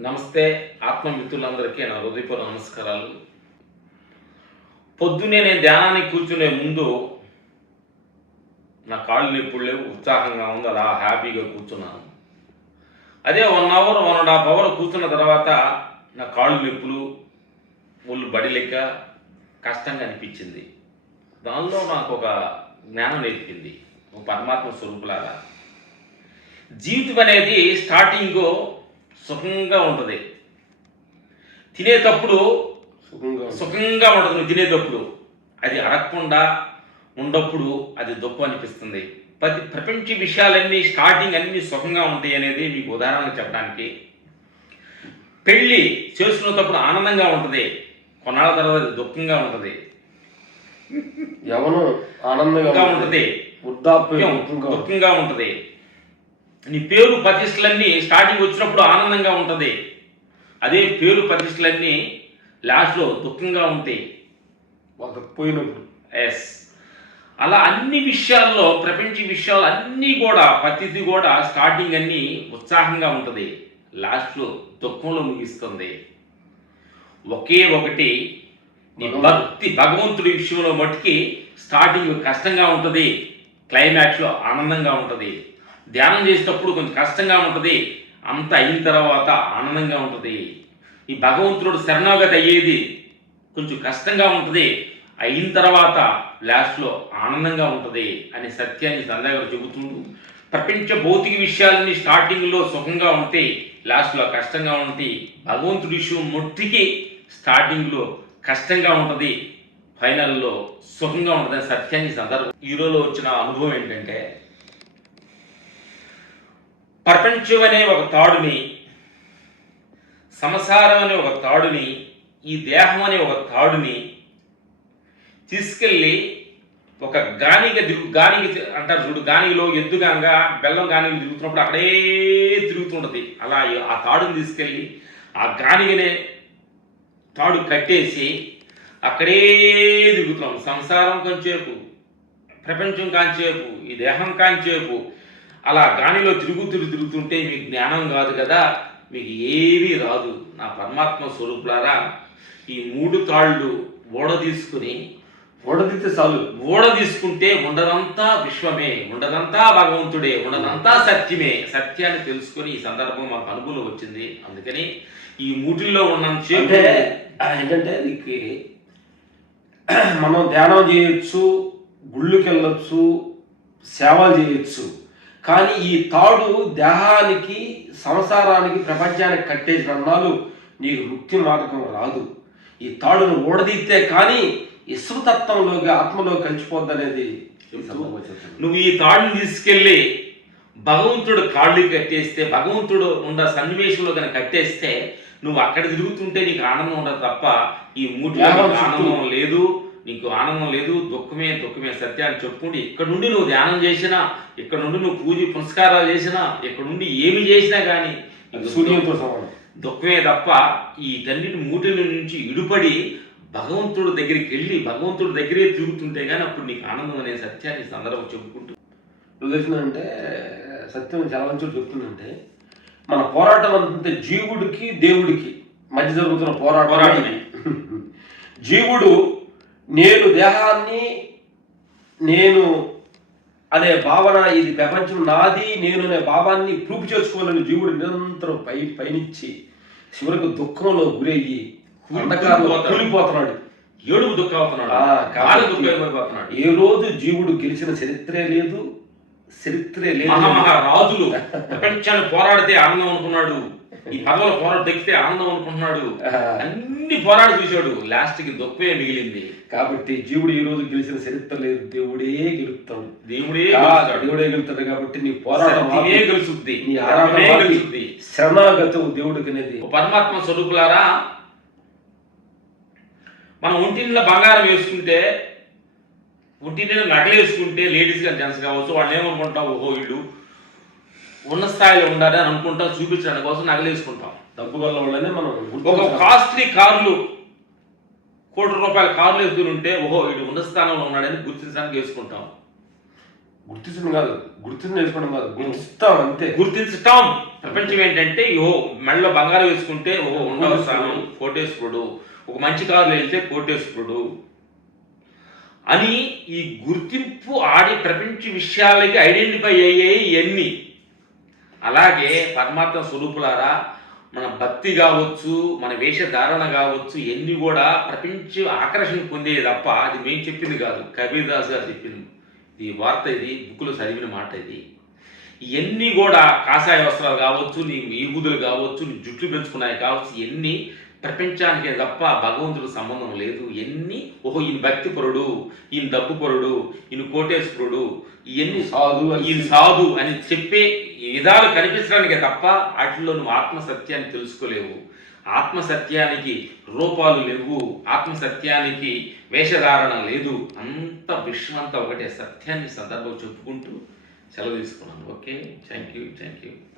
నమస్తే ఆత్మమిత్రులందరికీ నా హృదయపూర్వ నమస్కారాలు. పొద్దునే నేను ధ్యానానికి కూర్చునే ముందు నా కాళ్ళు నొప్పులు లేవు ఉత్సాహంగా ఉంది అలా హ్యాపీగా కూర్చున్నాను. అదే one hour one and half hour కూర్చున్న తర్వాత నా కాళ్ళు నొప్పులు ఒళ్ళు బడి లెక్క కష్టంగా అనిపించింది. దానిలో నాకు ఒక జ్ఞానం నేర్పింది. ఒక పరమాత్మ స్వరూపులాగా. జీవితం అనేది స్టార్టింగ్ సుఖంగా ఉంటుంది. తినేటప్పుడు సుఖంగా ఉంటుంది. నువ్వు తినేటప్పుడు. అది అడగకుండా ఉండప్పుడు అది దుఃఖం అనిపిస్తుంది. ప్రతి ప్రపంచ విషయాలన్నీ స్టార్టింగ్ అన్నీ సుఖంగా ఉంటాయి అనేది మీకు ఉదాహరణ చెప్పడానికి. పెళ్ళి చేసుకునేటప్పుడు ఆనందంగా ఉంటుంది. కొన్నాళ్ళ తర్వాత అది దుఃఖంగా ఉంటుంది. యవనం ఆనందంగా ఉంటుంది? వృద్ధాప్యం దుఃఖం దుఃఖంగా దుఃఖంగా ఉంటుంది. నీ పేరు ప్రతిష్టలన్నీ స్టార్టింగ్ వచ్చినప్పుడు ఆనందంగా ఉంటుంది. అదే పేరు ప్రతిష్టలన్నీ లాస్ట్లో దుఃఖంగా ఉంటాయి. ఒక పోయినప్పుడు. ఎస్ అలా అన్ని విషయాల్లో ప్రపంచ విషయాలు అన్నీ కూడా ప్రతిదీ కూడా స్టార్టింగ్ అన్నీ ఉత్సాహంగా ఉంటుంది. లాస్ట్లో దుఃఖంలో ముగిస్తుంది. ఒకే ఒకటి నీ భక్తి భగవంతుడి విషయంలో మట్టుకి స్టార్టింగ్ కష్టంగా ఉంటుంది. క్లైమాక్స్లో ఆనందంగా ఉంటుంది. ధ్యానం చేసేటప్పుడు కొంచెం కష్టంగా ఉంటుంది అంత అయిన తర్వాత ఆనందంగా ఉంటుంది. ఈ భగవంతుడు శరణాగతి అయ్యేది కొంచెం కష్టంగా ఉంటుంది అయిన తర్వాత లాస్ట్లో ఆనందంగా ఉంటుంది అనే సత్యాన్ని సందేహం చెబుతుండు. ప్రపంచ భౌతిక విషయాలన్నీ స్టార్టింగ్లో సుఖంగా ఉంటే లాస్ట్లో కష్టంగా ఉంటుంది భగవంతుడి విషయం మొట్టికి స్టార్టింగ్లో కష్టంగా ఉంటుంది ఫైనల్లో సుఖంగా ఉంటుంది సత్యాన్ని సందర్భం హీరోలో వచ్చిన అనుభవం ఏంటంటే ప్రపంచం అనే ఒక తాడుని సంసారం అనే ఒక తాడుని ఈ దేహం అనే ఒక తాడుని తీసుకెళ్ళి ఒక గానిగ దిగు గానిగ అంటారు చూడు గానిలో ఎద్దుగాంగా బెల్లం గానిగలు తిరుగుతున్నప్పుడు అక్కడే తిరుగుతుంటుంది. అలా ఆ తాడుని తీసుకెళ్ళి ఆ గానిగనే తాడు కట్టేసి అక్కడే తిరుగుతున్నాం. సంసారం కొంచేపు ప్రపంచం కాంచేపు ఈ దేహం కాంచేపు అలా గాలిలో తిరుగు తిరుగు తిరుగుతుంటే మీకు జ్ఞానం కాదు కదా మీకు ఏమీ రాదు. నా పరమాత్మ స్వరూపులారా ఈ మూడు తాళ్ళు ఓడ తీసుకుని ఓడదితే చాలు. ఓడ తీసుకుంటే ఉండదంతా విశ్వమే ఉండదంతా భగవంతుడే ఉండదంతా సత్యమే. సత్యాన్ని తెలుసుకొని ఈ సందర్భం మాకు అనుకూలం వచ్చింది. అందుకని ఈ మూటిల్లో ఉన్నంత అంటే ఏంటంటే నీకు మనం ధ్యానం చేయొచ్చు గుళ్ళకి వెళ్ళొచ్చు సేవలు చేయొచ్చు. కానీ ఈ తాడు దేహానికి సంసారానికి ప్రపంచానికి కట్టేసిన అన్నాలు నీకు ముక్తి మార్గం రాదు ఈ తాడును ఊడదీస్తే కానీ ఇసుతత్వంలోకి ఆత్మలో కలిసిపోద్దనేది. నువ్వు ఈ తాడుని తీసుకెళ్ళి భగవంతుడు కాళ్ళు కట్టేస్తే భగవంతుడు ఉన్న సన్నివేశంలో కనుక కట్టేస్తే నువ్వు అక్కడ తిరుగుతుంటే నీకు ఆనందం ఉండదు తప్ప ఈ చుట్టూ. ఆనందం లేదు నీకు ఆనందం లేదు దుఃఖమే దుఃఖమే. సత్యాన్ని చెప్పుకుంటే ఇక్కడ నుండి నువ్వు ధ్యానం చేసినా ఇక్కడ నుండి నువ్వు పూజ పునస్కారాలు చేసినా ఇక్కడ నుండి ఏమి చేసినా కానీ సమానం. దుఃఖమే తప్ప ఈ టన్నిటి మూటిల నుంచి ఇడుపడి భగవంతుడి దగ్గరికి వెళ్ళి భగవంతుడి దగ్గరే తిరుగుతుంటే కానీ అప్పుడు నీకు ఆనందం అనే సత్యాన్ని సందర్భం చెప్పుకుంటూ. నువ్వు తెలిసిందంటే సత్యం చాలా మంచి చెప్తుందంటే మన పోరాటం అంతే జీవుడికి దేవుడికి మధ్య జరుగుతున్న పోరాటం. జీవుడు నేను దేహాన్ని నేను అనే భావన ఇది ప్రపంచం నాది నేను అనే భావాన్ని ప్రూఫ్ చేసుకోవాలని జీవుడు నిరంతరం పై పయనించి చివరికి దుఃఖంలో గురయ్యి. కూలిపోతున్నాడు. ఏడుపు దుఃఖం అవుతున్నాడు ఏ రోజు జీవుడు గెలిచిన చరిత్రే లేదు చరిత్రే లేదు. రాజులు ప్రపంచాన్ని పోరాడితే ఆనందం అనుకున్నాడు. ఈ పదవుల పోరాడు దక్కితే ఆనందం అనుకుంటున్నాడు. అన్ని పోరాడి చూశాడు. లాస్ట్కి దుఃఖమే మిగిలింది. కాబట్టి జీవుడు ఈ రోజు గెలిచిన చరిత్ర లేదు. దేవుడే గెలుపుతాడు దేవుడే. దేవుడే గెలుస్తాడు కాబట్టి నీ పోరాటం. గెలుచుద్ది నీ ఆరాధన. గెలుచుద్ది శరణాగతం దేవుడికి అనేది పరమాత్మ స్వరూపులారా మనం ఒంటిలో బంగారం వేసుకుంటే ఒంటిలో నగలు వేసుకుంటే లేడీస్ కానీ జెంట్స్ కావచ్చు వాళ్ళు ఏమనుకుంటాం? ఓహో వీళ్ళు ఉన్న స్థాయిలో ఉండాలి అని అనుకుంటాం చూపించడానికి కోసం నగలు వేసుకుంటాం. డబ్బు గల వాళ్ళనే మనం ఒక. కాస్ట్లీ కార్లు కోటి రూపాయల కార్లు వేసుకుని ఉంటే ఓహో వీడు ఉన్న స్థానంలో ఉన్నాడని గుర్తించడానికి వేసుకుంటాం. గుర్తించడం కాదు గుర్తించి నేర్చుకోవడం కాదు గుర్తిస్తాం అంతే. గుర్తించటం. ప్రపంచం ఏంటంటే ఓ మెడలో బంగారం వేసుకుంటే ఓ ఉండవ స్థానం కోటేశ్వరుడు. ఒక మంచి కారులో వెళ్తే కోటేశ్వరుడు. అని ఈ గుర్తింపు ఆడి ప్రపంచ విషయాలకి ఐడెంటిఫై అయ్యాయి ఇవన్నీ అలాగే పరమాత్మ స్వరూపులారా మన భక్తి కావచ్చు మన వేషధారణ కావచ్చు ఎన్ని కూడా ప్రపంచ ఆకర్షణ పొందేది తప్ప అది మేము చెప్పింది కాదు. కబీర్దాస్ గారు చెప్పింది. ఈ వార్త ఇది బుక్లో చదివిన మాట ఇది. ఇవన్నీ కూడా కాషాయ వస్త్రాలు కావచ్చు నీ ఈగుదులు కావచ్చు నీ జుట్లు పెంచుకున్నాయి కావచ్చు ఇవన్నీ ప్రపంచానికి తప్ప భగవంతుడికి సంబంధం లేదు. ఎన్ని ఓహో ఈయన భక్తిపరుడు ఈయన డబ్బుపరుడు ఈయన కోటేశ్వరుడు ఇవన్నీ సాధు అని ఈ సాధు అని చెప్పే విధాలు కనిపించడానికే తప్ప వాటిలో నువ్వు ఆత్మ సత్యాన్ని తెలుసుకోలేవు. ఆత్మ సత్యానికి రూపాలు లేవు. ఆత్మ సత్యానికి వేషధారణ లేదు. అంత విశ్వం అంతా ఒకటే. సత్యాన్ని సందర్భం చెప్పుకుంటూ సెలవు తీసుకున్నాను. Okay? Thank you thank you.